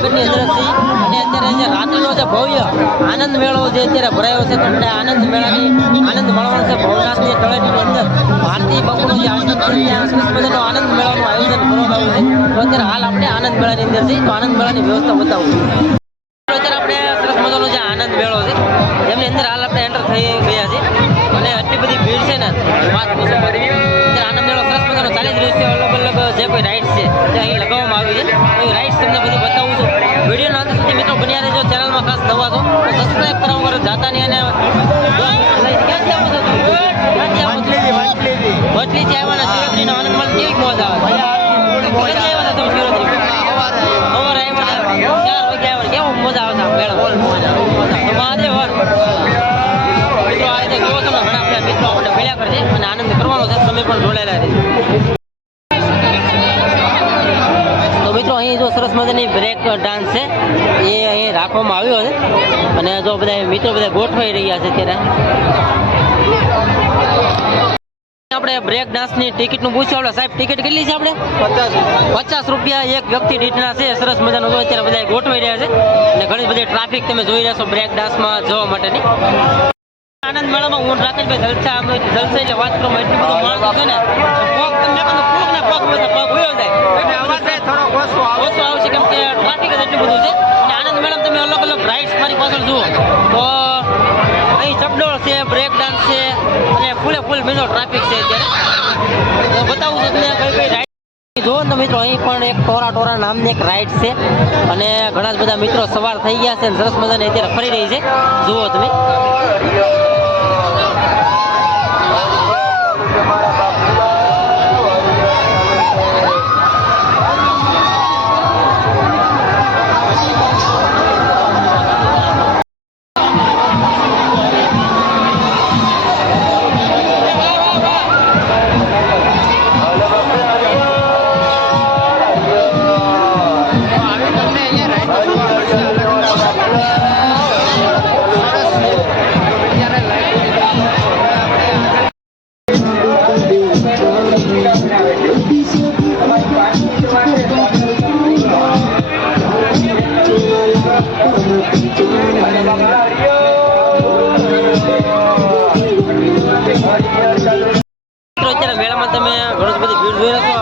જુનાગઢની અંદર અને અત્યારે જે રાત્રિનો જે ભવ્ય આનંદ મેળો જે અત્યારે ભરાયો છે, તો આપણે આનંદ મેળાની આનંદ મળવાનો છે. ભવનાથની તળેટીની અંદર ભારતીય બાપુનો જે આશ્રમ છે આનંદ મેળાનું આયોજન કરવામાં છે. તો અત્યારે હાલ આપણે આનંદ મેળાની અંદર છીએ. તો આનંદ મેળાની વ્યવસ્થા બતાવું. અત્યારે આપણે સરસ મજાનો જે આનંદ મેળો છે, એમની અંદર હાલ આપણે એન્ટર થઈ ગયા છે અને આટલી બધી ભીડ છે ને, વાત પૂછો આનંદ મેળો સરસ મજાનો ચાલી જ રહ્યો છે. અલગ અલગ જે કોઈ રાઇડ્સ છે, તે અહીં લગાવવામાં આવી છે. રાઇડ્સ તમને બધી બતાવું છું. ચેનલમાં ખાસ નવા છો તો સબસ્ક્રાઇબ કરવા વગર જાતા નહીં અને છો છો? વટલીથી આવ્યા ને આનંદ મળે કેવી મોજ આવે. શિવરાત્રી? કેવું મજા આવે છે મહાદેવ મિત્રો આ તમે ઘણા બધા મિત્રો આપણે મળ્યા અને આનંદ કરવાનો છે. તમે પણ જોડાયેલા રહેજો. ડાન્સ છે. એ અહીં રાખવામાં આવ્યો છે. અને જો બધા મિત્રો બધા ગોઠવાઈ રહ્યા છે અત્યારે. આપણે બ્રેક ડાન્સની ટિકિટનું પૂછ્યું આપણે. સાહેબ ટિકિટ કેટલી છે આપણે? પચાસ પચાસ રૂપિયા એક વ્યક્તિ દીઠના છે. સરસ મજાનો જો અત્યારે બધા ગોઠવાઈ રહ્યા છે. અને ઘણી બધી ટ્રાફિક તમે જોઈ રહ્યા છો બ્રેક ડાન્સમાં જવા માટેની. આનંદ મેળામાં હું રાકેશભાઈ જલસા જલસા એટલે વાત કરવામાં એટલું બધું માણસ છે ને. પગ તમને પગ ને પગ પગ હોય જાય. એટલે અવાજ થોડો ઓછો આવે. જ એટલું બધું છે. અને આનંદ મેડમ, તમે અલગ અલગ રાઇડ્સ મારી પાછળ જુઓ. તો અહીં ચપડોળ છે બ્રેક ડાન્સ છે, અને ફૂલે ફૂલ મેનો ટ્રાફિક છે અત્યારે. બતાવું છું તમને કઈ કઈ રાઈડ જુઓ ને મિત્રો, અહીં પણ એક ટોરા ટોરા નામની એક રાઇડ છે. અને ઘણા જ બધા મિત્રો સવાર થઈ ગયા છે અને સરસ મજાની અત્યારે ફરી રહી છે. જુઓ તમે.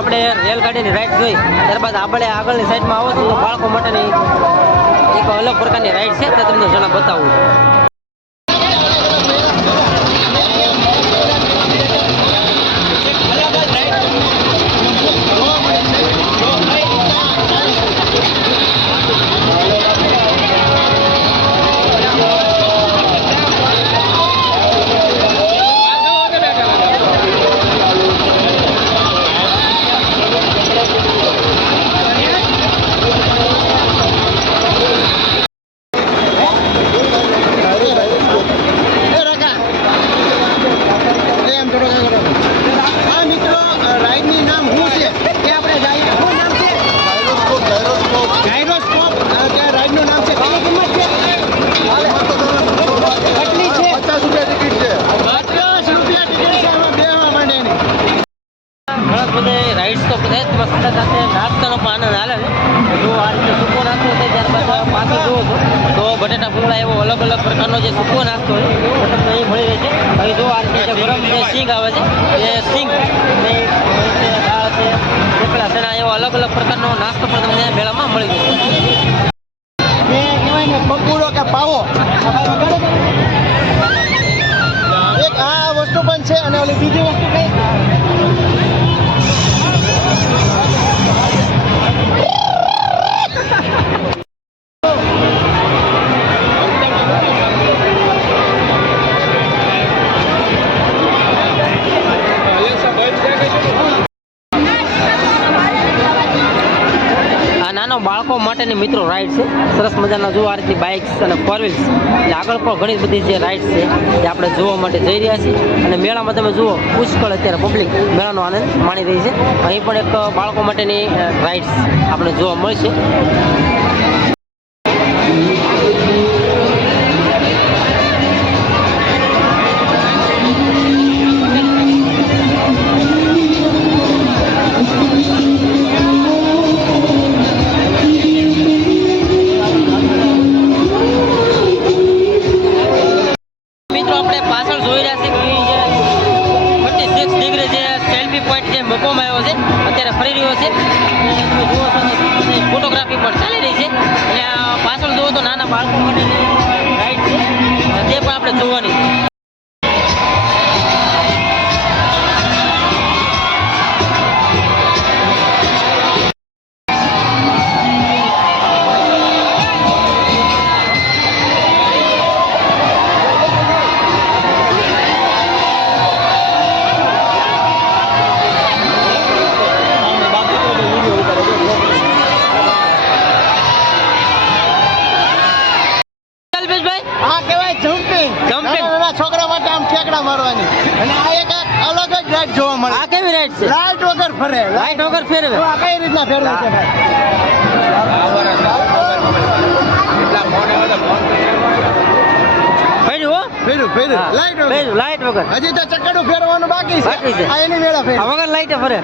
આપણે રેલગાડીની રાઈડ જોઈ. ત્યારબાદ આપણે આગળની સાઈડમાં આવો છો તો બાળકો માટેની એક અલગ પ્રકારની રાઈડ છે, તે તમને જણા બતાવું. તો તેમાં સાથે સાથે નાસ્તાનો પણ આનંદ હાલે છે. જો આ રીતે સૂકો નાસ્તો છે ત્યારબાદ પાછળ જુઓ છો, તો બટેટા ભૂંગળા એવો અલગ અલગ પ્રકારનો જે સૂકો નાસ્તો છે તમને અહીં મળી રહે છે. અહીં જો આ રીતે જે ગરમ જે સિંગ આવે છે, એ સિંગ દાળ છે ઢેકડા ચણા એવો અલગ અલગ પ્રકારનો નાસ્તો પણ તમને મેળામાં મળી જશે પકોડો કે પાવો. એક આ વસ્તુ પણ છે અને ઓલી બીજી વસ્તુ કઈ? માટેની મિત્રો રાઇડ છે. સરસ મજાના જો આ બાઇક્સ અને ફોર વ્હીલ્સ એટલે આગળ પણ ઘણી બધી જે રાઇડ્સ છે એ આપણે જોવા માટે જઈ રહ્યા છીએ. અને મેળામાં તમે જુઓ, પુષ્કળ અત્યારે પબ્લિક મેળાનો આનંદ માણી રહી છે. અહીં પણ એક બાળકો માટેની રાઇડ્સ આપણે જોવા મળશે. આ કહેવાય જમ્પિંગ જમ્પિંગ નાના છોકરા માટે આમ ઠેકડા મારવાની. અને આ એક અલગ જ રાઈડ જોવા મળે. આ કેવી રાઈડ છે? લાઈટ વગર ફરે. લાઈટ વગર ફેરવે. આ કઈ રીતના ફેરવે છે? ભાઈ લાઈટ વગર. હજી તો ચક્કડું ફેરવાનું બાકી છે. આ એની વેળા ફેર વગર લાઈટે ફરે.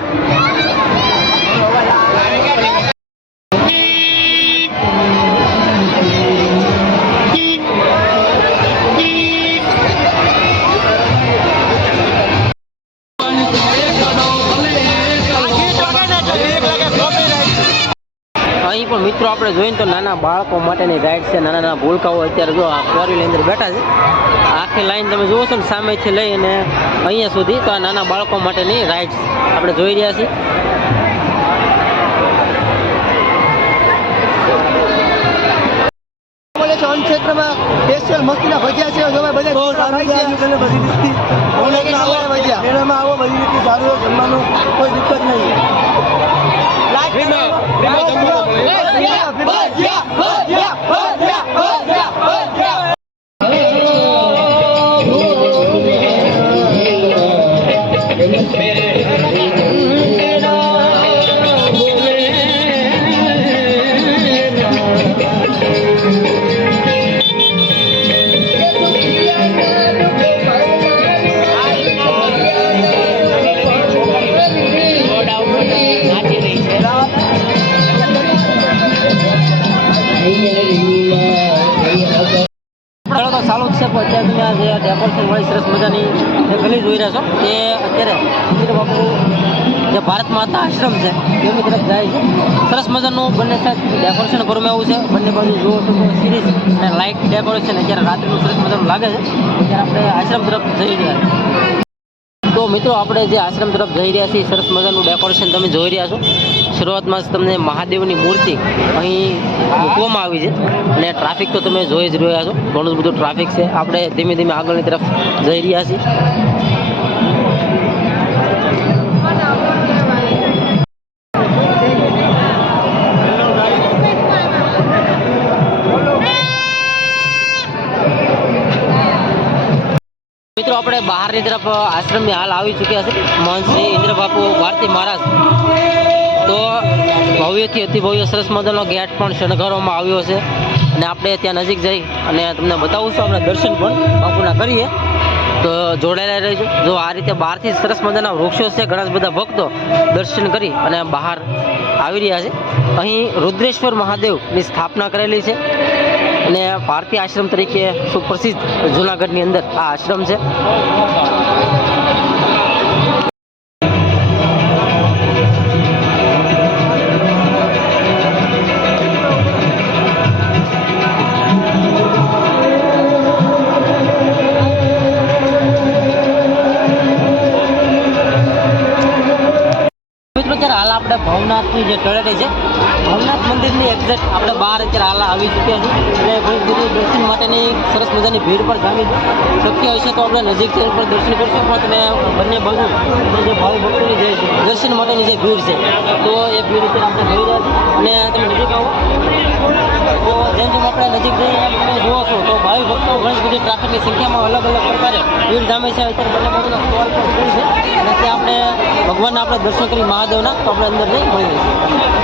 મિત્રો આપણે જોઈએ તો નાના બાળકો માટેની રાઈડ છે. નાના નાના ભૂલકાઓ અત્યારે જો આ ફોર વ્હીલની અંદર બેઠા છે. આખી લાઈન તમે જુઓ છો ને સામેથી લઈ અને અહીંયા સુધી તો આ નાના બાળકો માટેની રાઈડ આપણે જોઈ રહ્યા છીએ. ક્ષેત્રમાં સ્પેશિયલ મસ્તીના ભજીયા છે. જો ભાઈ બધા બહુ સારું છે આજકાલ બધી રીતથી ભજીયા. મેળામાં આવો બધી રીતથી સારું જમવાનું કોઈ દિક્કત નહીં. ચાલો આશ્રમ છે. તેની તરફ જાય છે. સરસ મજાનું બંને સાઈડ ડેકોરેશન કરવામાં આવ્યું છે. બંને બાજુ જુઓ તો સિરીઝ અને લાઇટ ડેકોરેશન અત્યારે રાત્રિનું સરસ મજાનું લાગે છે. અત્યારે આપણે આશ્રમ તરફ જઈ રહ્યા તો મિત્રો, આપણે જે આશ્રમ તરફ જઈ રહ્યા છીએ, સરસ મજાનું ડેકોરેશન તમે જોઈ રહ્યા છો. શરૂઆતમાં જ તમને મહાદેવની મૂર્તિ અહીં મૂકવામાં આવી છે. અને ટ્રાફિક તો તમે જોઈ જ રહ્યા છો. ઘણું જ બધું ટ્રાફિક છે. આપણે ધીમે ધીમે આગળની તરફ જઈ રહ્યા છીએ. મિત્રો તરફ આશ્રમની હાલ આવી ચૂક્યા છે. મહંત શ્રી ઇન્દ્ર બાપુ ભારતી મહારાજ. તો ભવ્યથી અતિ ભવ્ય સરસ મજાનો ગેટ પણ શણગારવામાં આવ્યો છે. અને આપણે ત્યાં નજીક જઈ અને તમને બતાવું છું આપણે દર્શન પણ બાપુના કરીએ. તો જોડાયેલા રહીશું જો આ રીતે બહારથી સરસ મજાના વૃક્ષો છે, ઘણા બધા ભક્તો દર્શન કરી અને બહાર આવી રહ્યા છે. અહીં રુદ્રેશ્વર મહાદેવની સ્થાપના કરેલી છે. અને ભારતીય આશ્રમ તરીકે સુપ્રસિદ્ધ જુનાગઢની અંદર આ આશ્રમ છે. હાલ આપણે ભવનાથની જે તળેટી છે ભવનાથ મંદિરની એક્ઝેક્ટ આપણે બહાર અત્યારે હાલ આવી ચૂક્યા છીએ. એટલે ઘણી બધી દર્શન માટેની સરસ મજાની ભીડ પણ જામી છે. શક્ય હશે તો આપણે નજીકથી પણ દર્શન કરશું. પણ તમે બંને બાજુ જે ભાવ ભક્તોની જે દર્શન માટેની જે ભીડ છે, તો એ ભીડ અત્યારે આપણે જોઈ રહ્યા છીએ. અને તમે નજીક આવો. તો જેમ જેમ આપણે નજીક જઈએ એમ તમે જુઓ છો, તો ભાવિ ભક્તો ઘણી બધી ટ્રાફિકની સંખ્યામાં અલગ અલગ પ્રકારે ભીડ જામે છે. અત્યારે બંને બાજુના સ્ટોલ પણ છે. અને ત્યાં આપણે ભગવાનના આપણે દર્શન કરી મહાદેવના તો આપણે અંદર જઈ મળી લઈશું